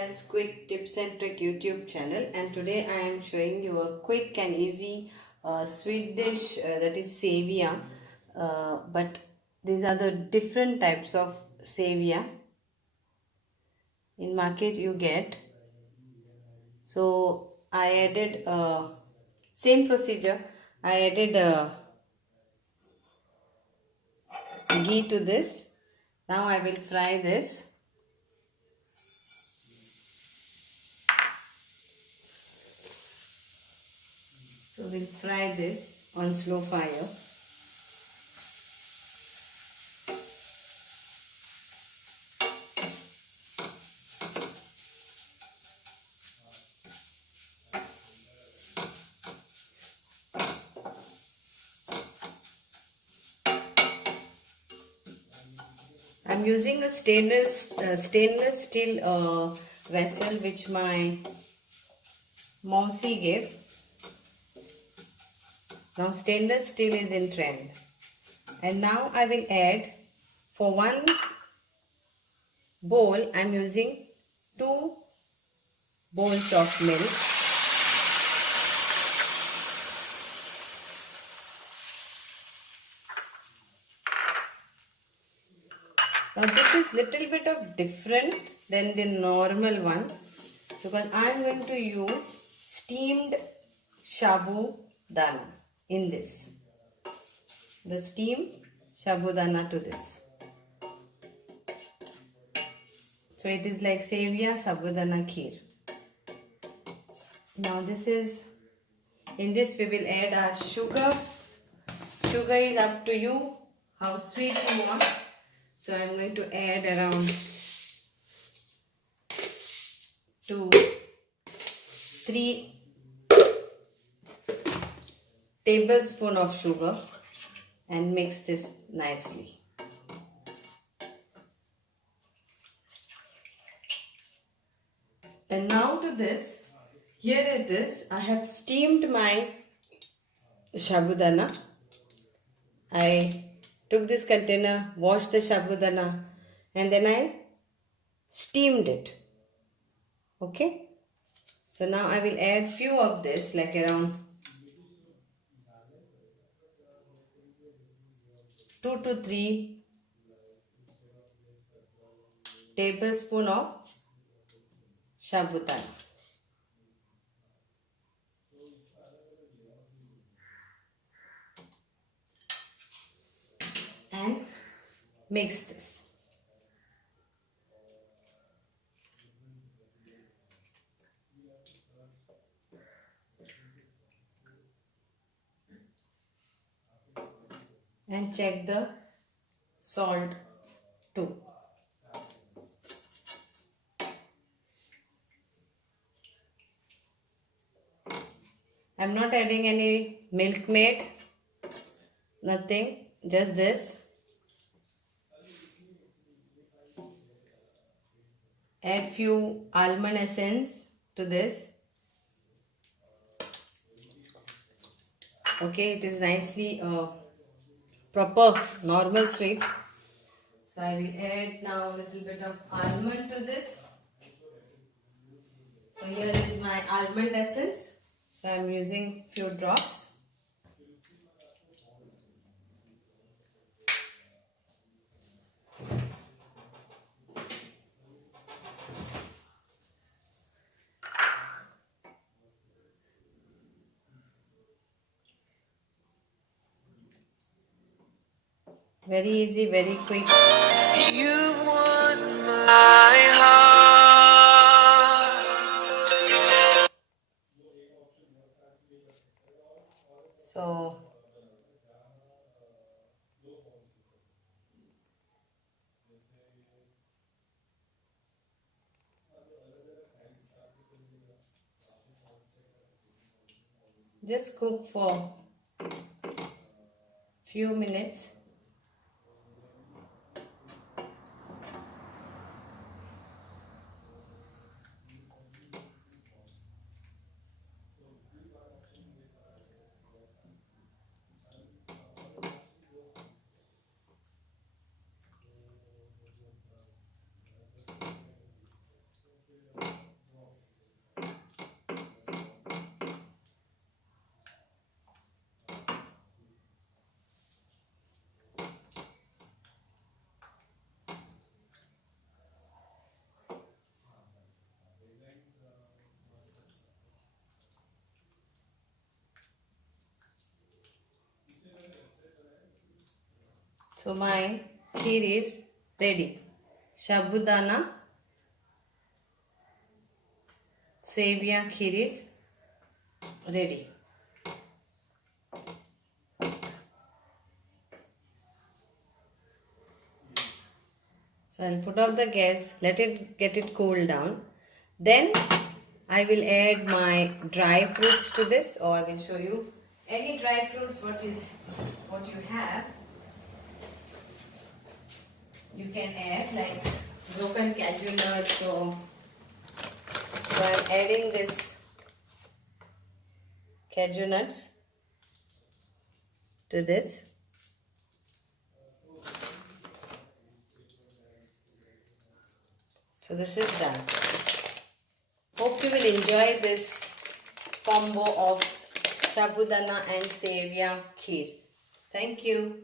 It's quick tips and trick YouTube channel, and today I am showing you a quick and easy sweet dish that is Seviya, but these are the different types of Seviya in market you get. So I added same procedure. I added ghee to this. Now I will fry this. So we'll fry this on slow fire. I'm using a stainless steel vessel which my momsy gave. Now stainless steel is in trend. And now I will add, for one bowl I'm using 2 bowls of milk. Now this is little bit of different than the normal one because I am going to use steamed Sabudana in this. The steamed Sabudana to this. So it is like Seviya Sabudana Kheer. Now this is, in this we will add our sugar. Sugar is up to you how sweet you want. So I am going to add around 2 to 3 tablespoons of sugar and mix this nicely. And now to this, here it is, I have steamed my Sabudana. I took this container, washed the Sabudana, and then I steamed it. Okay? So now I will add few of this, like around 2 to 3 tablespoons of Sabudana. And mix this. And check the salt too. I'm not adding any milk maid, nothing, just this. Add few almond essence to this. Okay, it is nicely proper normal sweet. So I will add now a little bit of almond to this. So here is my almond essence. So I am using few drops. Very easy, very quick. You won my heart. So just cook for few minutes. So my kheer is ready. Sabudana Seviya kheer is ready. So I'll put off the gas, let it get it cool down. Then I will add my dry fruits to this, or I will show you any dry fruits what you have. You can add like broken cashew nuts. So I'm adding this cashew nuts to this. So this is done. Hope you will enjoy this combo of Sabudana and Seviya kheer. Thank you.